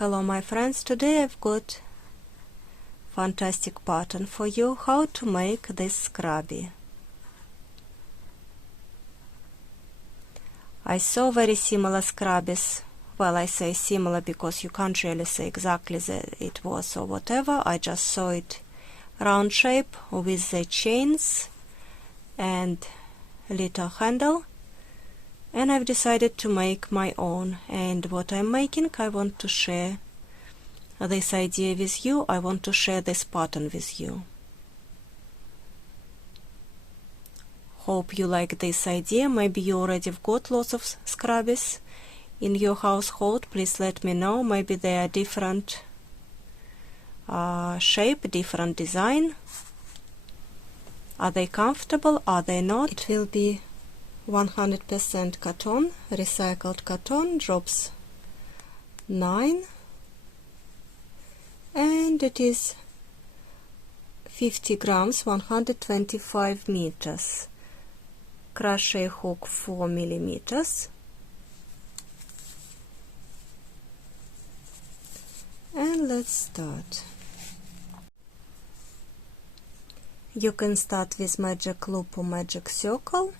Hello my friends, today I've got fantastic pattern for you how to make this scrubby. I saw very similar scrubbies. Well, I say similar because you can't really say exactly that it was or whatever. I just saw it round shape with the chains and little handle, and I've decided to make my own. And what I'm making, I want to share this idea with you. I want to share this pattern with you. Hope you like this idea. Maybe you already have got lots of scrubbies in your household. Please let me know. Maybe they are different shape, different design. Are they comfortable? Are they not? It will be 100% cotton, recycled cotton, drops 9, and it is 50 grams, 125 meters. Crochet hook 4 millimeters, and let's start. You can start with magic loop or magic circle.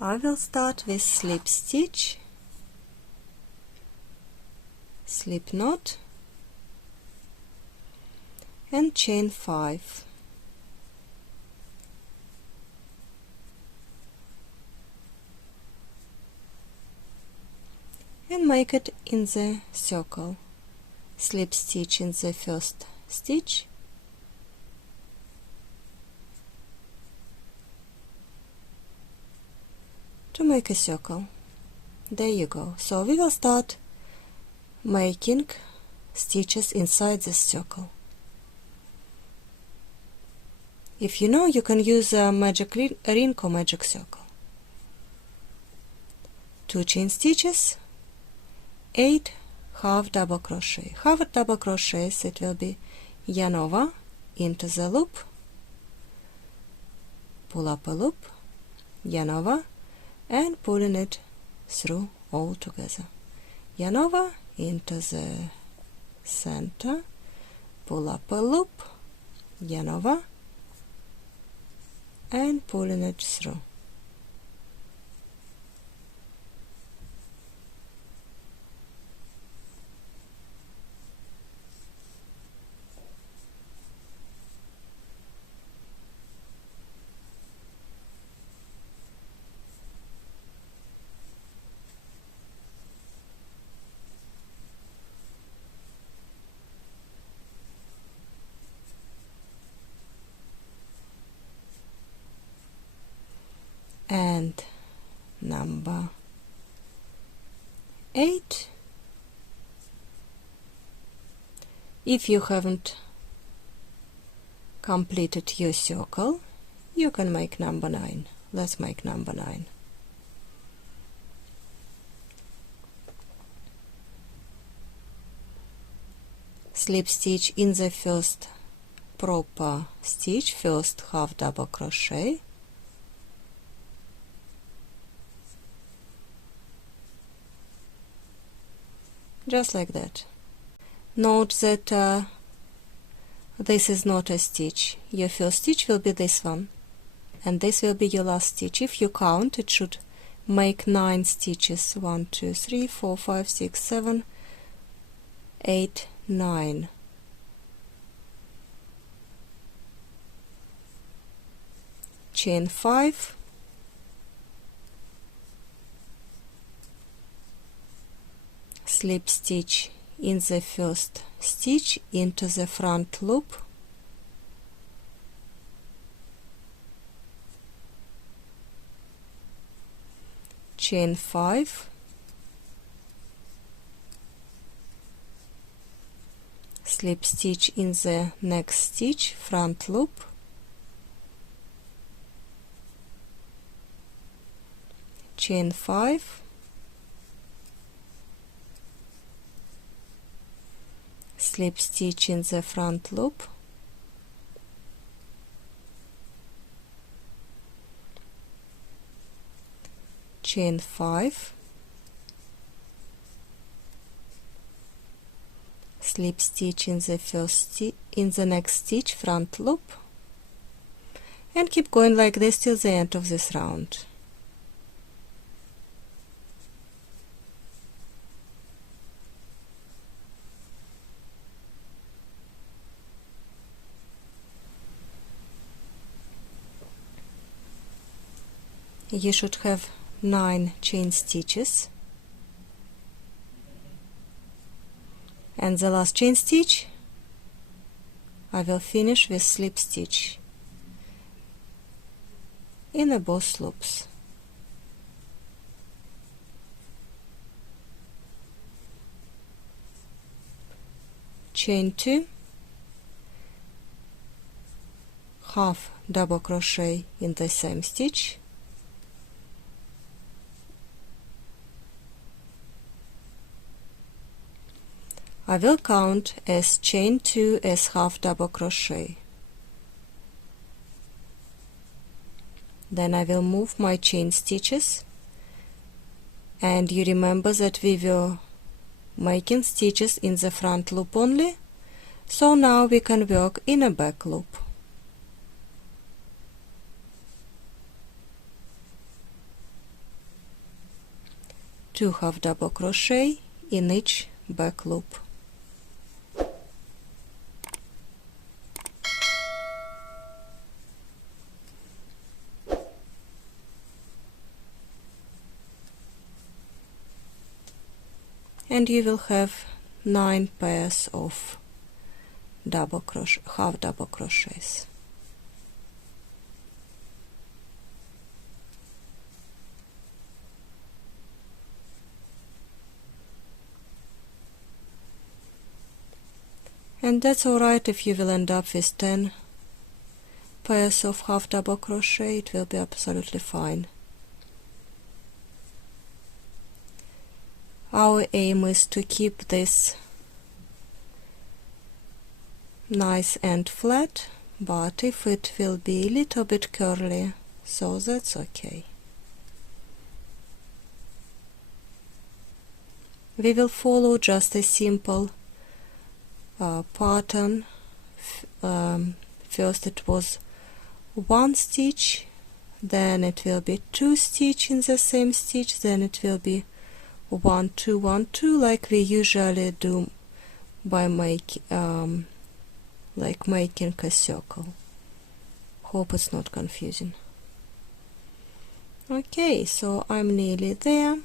I will start with slip stitch, slip knot, and chain 5. And make it in the circle. Slip stitch in the first stitch, to make a circle. There you go. So we will start making stitches inside this circle. If you know, you can use a magic ring or magic circle. 2 chain stitches, 8 half double crochet. Half double crochets, it will be yarn over into the loop, pull up a loop, yarn over, and pulling it through all together. Yarn over into the center, pull up a loop, yarn over, and pulling it through. And number 8. If you haven't completed your circle, you can make number 9. Let's make number 9. Slip stitch in the first proper stitch, first half double crochet, just like that. Note that this is not a stitch. Your first stitch will be this one, and this will be your last stitch. If you count, it should make 9 stitches. 1, 2, 3, 4, 5, 6, 7, 8, 9. Chain 5, slip stitch in the first stitch into the front loop, chain 5, slip stitch in the next stitch, front loop, chain 5, slip stitch in the front loop, chain 5, slip stitch in the next stitch, front loop, and keep going like this till the end of this round. You should have 9 chain stitches, and the last chain stitch I will finish with slip stitch in both loops. Chain 2, half double crochet in the same stitch, I will count as chain 2 as half double crochet. Then I will move my chain stitches, and you remember that we were making stitches in the front loop only, so now we can work in a back loop. Two half double crochet in each back loop. And you will have 9 pairs of half double crochets. And that's alright if you will end up with 10 pairs of half double crochet, it will be absolutely fine. Our aim is to keep this nice and flat, but if it will be a little bit curly, so that's okay. We will follow just a simple pattern. First it was 1 stitch, then it will be 2 stitch in the same stitch, then it will be 1 2 1 2, like we usually do by making a circle. Hope it's not confusing. Okay, so I'm nearly there,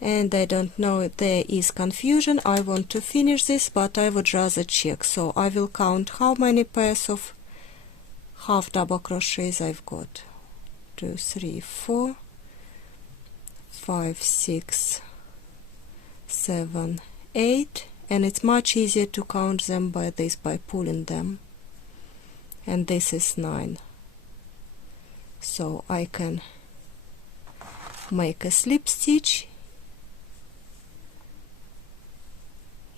and I don't know if there is confusion. I want to finish this, but I would rather check, so I will count how many pairs of half double crochets I've got. 2 3 4 5 6 7 8, and it's much easier to count them by pulling them, and this is 9, so I can make a slip stitch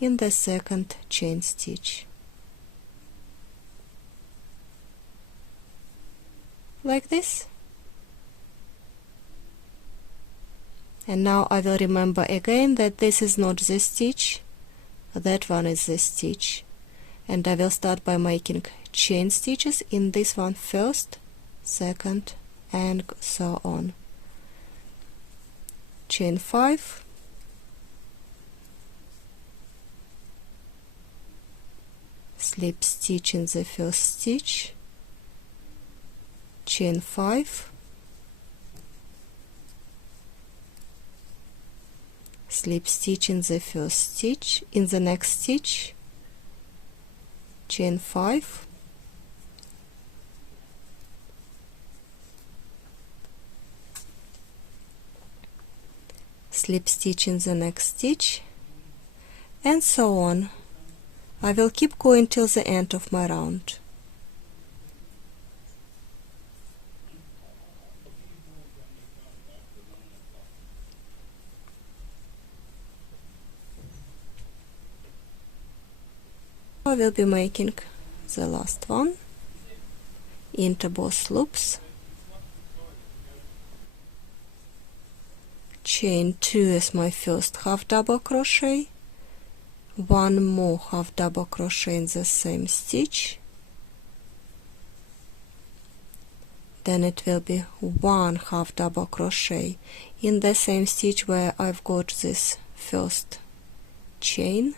in the second chain stitch like this. And now I will remember again that this is not the stitch, that one is the stitch, and I will start by making chain stitches in this one first, second, and so on. Chain 5, slip stitch in the first stitch, chain 5, slip stitch in the first stitch, in the next stitch, chain 5, slip stitch in the next stitch, and so on. I will keep going till the end of my round. I will be making the last one into both loops, chain 2 as my first half double crochet, one more half double crochet in the same stitch, then it will be one half double crochet in the same stitch where I've got this first chain,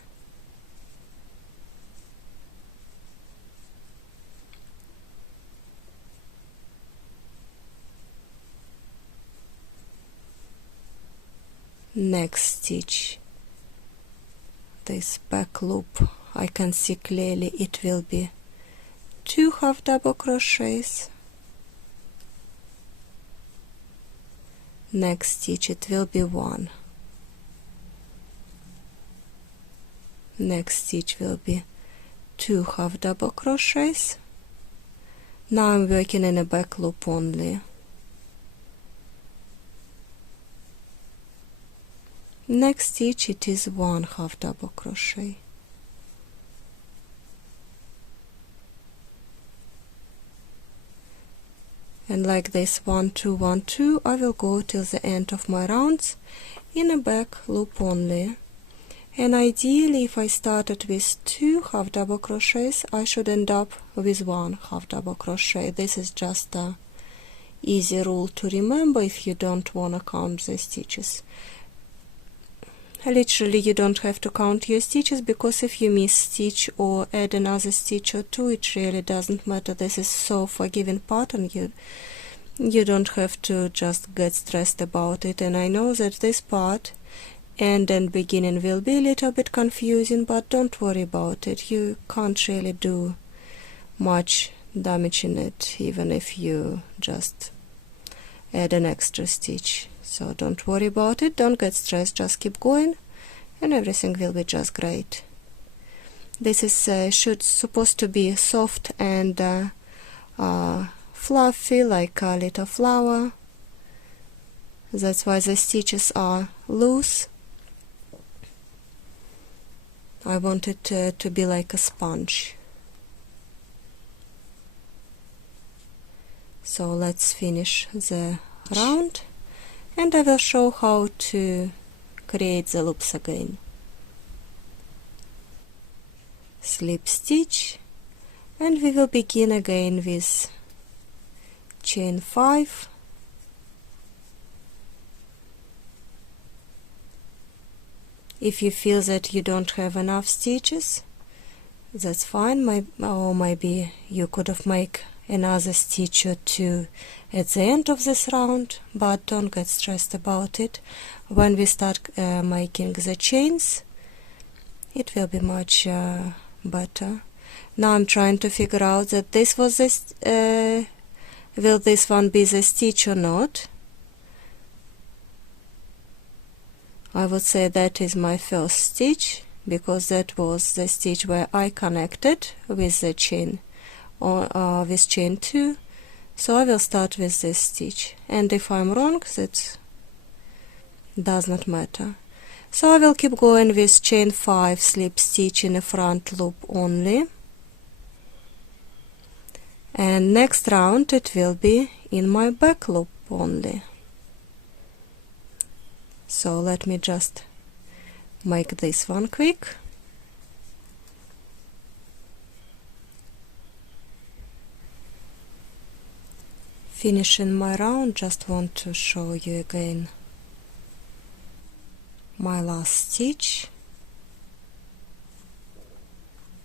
next stitch, this back loop, I can see clearly it will be 2 half double crochets, next stitch it will be 1, next stitch will be 2 half double crochets. Now I'm working in a back loop only. Next stitch it is 1 half double crochet. And like this 1 2 1 2 I will go till the end of my rounds in a back loop only. And ideally if I started with 2 half double crochets I should end up with 1 half double crochet. This is just a easy rule to remember if you don't want to count the stitches. Literally you don't have to count your stitches, because if you miss stitch or add another stitch or two, it really doesn't matter. This is so forgiving pattern, you don't have to just get stressed about it. And I know that this part end and beginning will be a little bit confusing, but don't worry about it. You can't really do much damage in it even if you just add an extra stitch. So don't worry about it, don't get stressed, just keep going and everything will be just great. This is supposed to be soft and fluffy, like a little flower. That's why the stitches are loose. I want it to be like a sponge. So let's finish the round. And I will show how to create the loops again. Slip stitch, and we will begin again with chain 5, if you feel that you don't have enough stitches, that's fine. Or maybe you could have made another stitch or two at the end of this round, but don't get stressed about it. When we start making the chains, it will be much better. Now I'm trying to figure out that this was this. Will this one be the stitch or not? I would say that is my first stitch, because that was the stitch where I connected with the chain, or with chain 2. So I will start with this stitch, and if I'm wrong, that does not matter. So I will keep going with chain 5 slip stitch in a front loop only, and next round it will be in my back loop only. So let me just make this one quick. Finishing my round, just want to show you again my last stitch.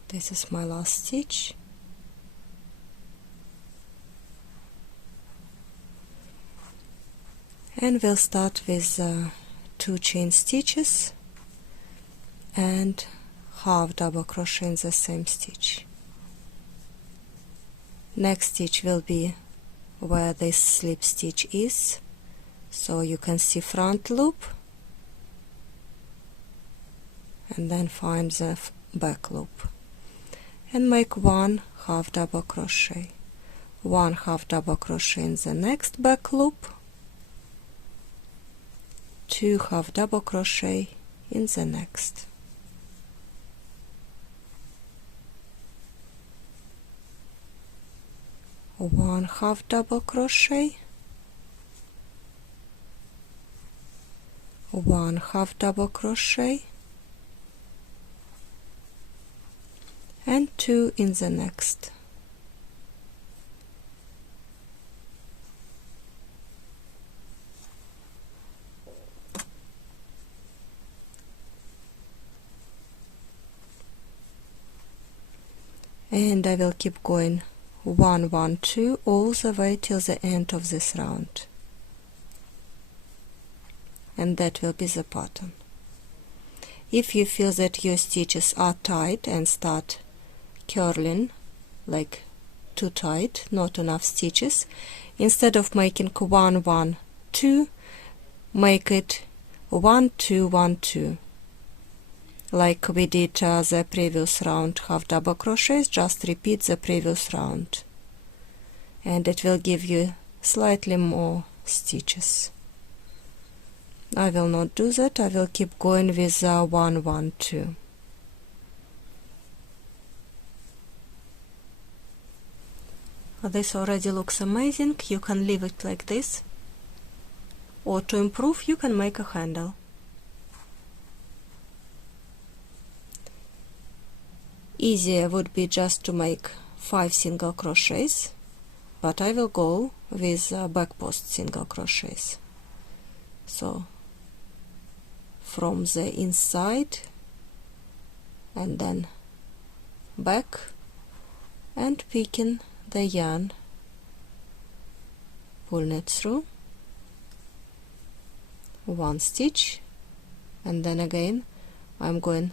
This is my last stitch. And we'll start with 2 chain stitches and half double crochet in the same stitch. Next stitch will be where this slip stitch is, so you can see front loop, and then find the back loop and make 1 half double crochet, 1 half double crochet in the next back loop, 2 half double crochet in the next. One half double crochet, 1 half double crochet and 2 in the next. And I will keep going 1 1 2 all the way till the end of this round, and that will be the pattern. If you feel that your stitches are tight and start curling, like too tight, not enough stitches, instead of making 1 1 2, make it 1 2 1 2, like we did the previous round half double crochets. Just repeat the previous round, and it will give you slightly more stitches. I will not do that. I will keep going with 1 1 2. This already looks amazing. You can leave it like this, or to improve you can make a handle. Easier would be just to make 5 single crochets, but I will go with back post single crochets. So from the inside and then back, and picking the yarn, pulling it through 1 stitch, and then again I'm going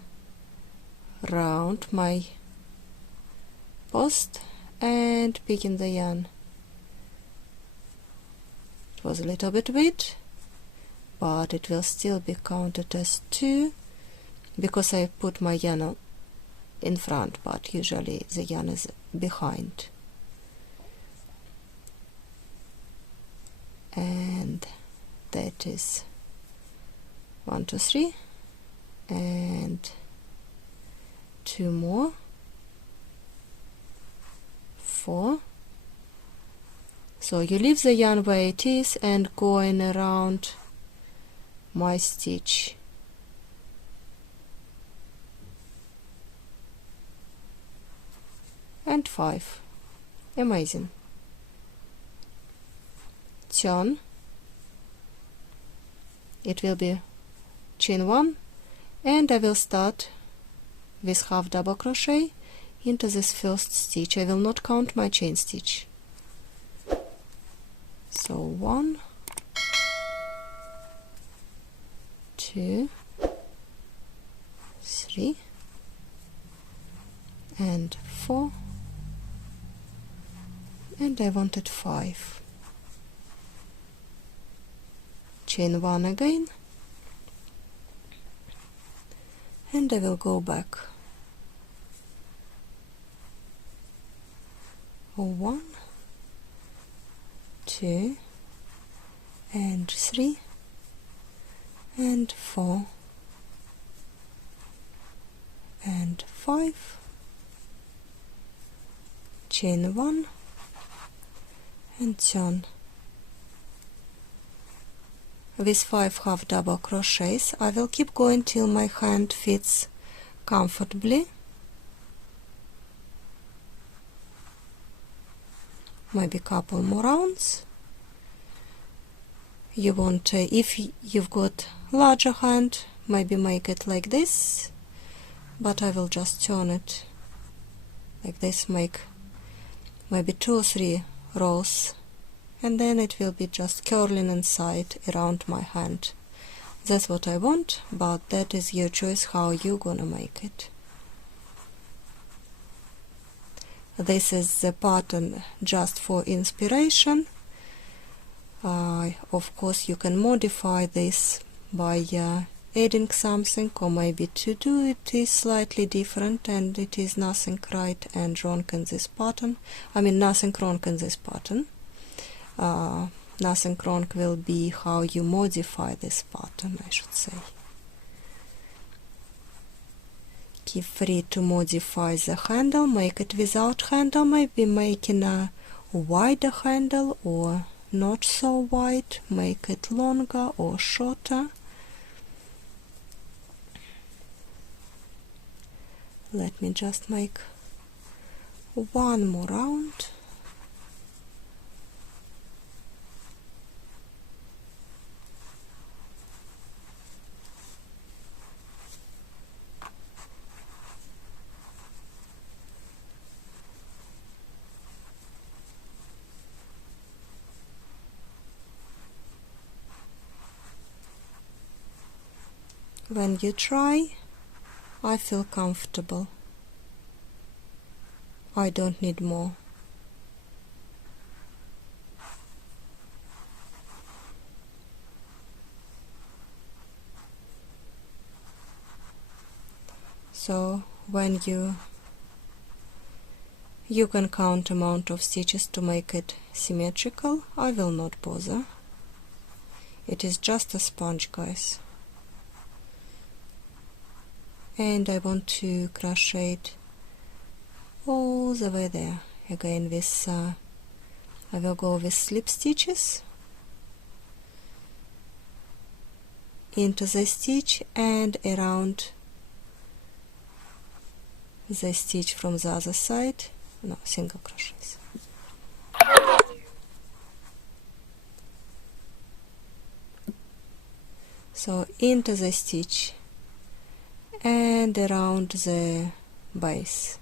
round my post and picking the yarn. It was a little bit wide, but it will still be counted as 2 because I put my yarn in front, but usually the yarn is behind. And that is 1 2 3, and 2 more, 4. So you leave the yarn where it is and going around my stitch. And 5. Amazing. Turn. It will be chain 1, and I will start with half double crochet into this first stitch. I will not count my chain stitch. So 1 2 3 and 4, and I wanted 5. Chain 1 again, and I will go back 1 2 and 3 and 4 and 5, chain 1 and turn. With 5 half double crochets I will keep going till my hand fits comfortably. Maybe couple more rounds. You want, if you've got larger hand, maybe make it like this, but I will just turn it like this, make maybe 2 or 3 rows, and then it will be just curling inside around my hand. That's what I want, but that is your choice how you're gonna make it. This is the pattern just for inspiration. Of course you can modify this by adding something, or maybe to do it is slightly different, and it is nothing right and wrong in this pattern. I mean nothing wrong in this pattern. Nothing wrong will be how you modify this pattern, I should say. Keep free to modify the handle, make it without handle, maybe making a wider handle or not so wide, make it longer or shorter. Let me just make one more round. When you try, I feel comfortable. I don't need more. So when you can count amount of stitches to make it symmetrical. I will not bother. It is just a sponge, guys. And I want to crochet it all the way there. Again, with I will go with slip stitches into the stitch and around the stitch from the other side. No, single crochets. So into the stitch and around the base.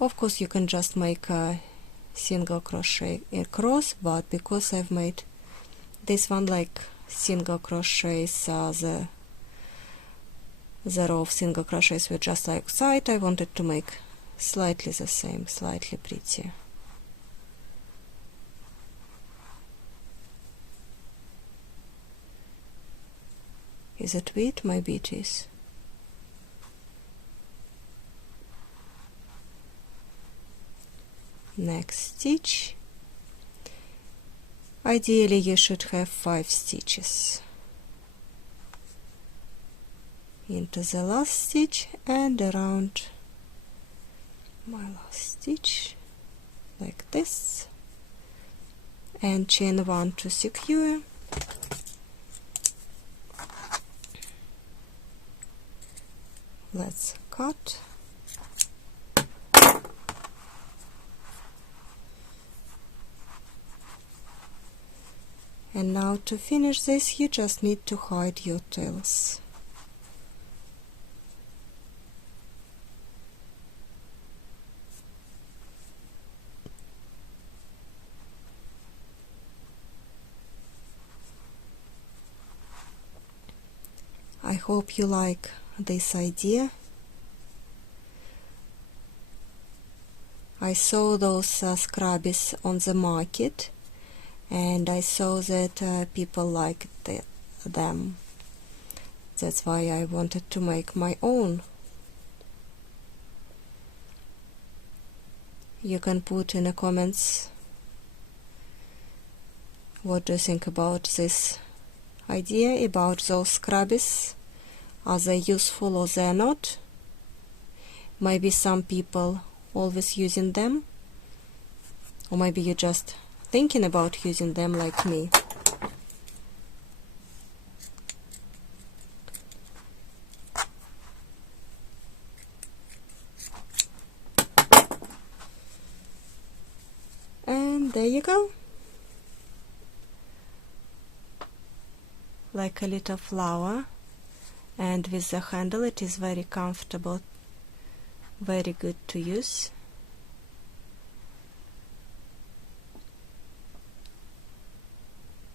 Of course, you can just make a single crochet across, but because I've made this one like single crochets, the row of single crochets were just like side, I wanted to make slightly the same, slightly prettier. Is it wheat? Maybe it is. Next stitch. Ideally you should have 5 stitches. Into the last stitch and around my last stitch like this, and chain 1 to secure. Let's cut. And now to finish this, you just need to hide your tails. I hope you like this idea. I saw those scrubbies on the market, and I saw that people liked them. That's why I wanted to make my own. You can put in the comments what do you think about this idea, about those scrubbies. Are they useful or they're not? Maybe some people always using them, or maybe you're just thinking about using them like me. And there you go, like a little flower, and with the handle it is very comfortable, very good to use.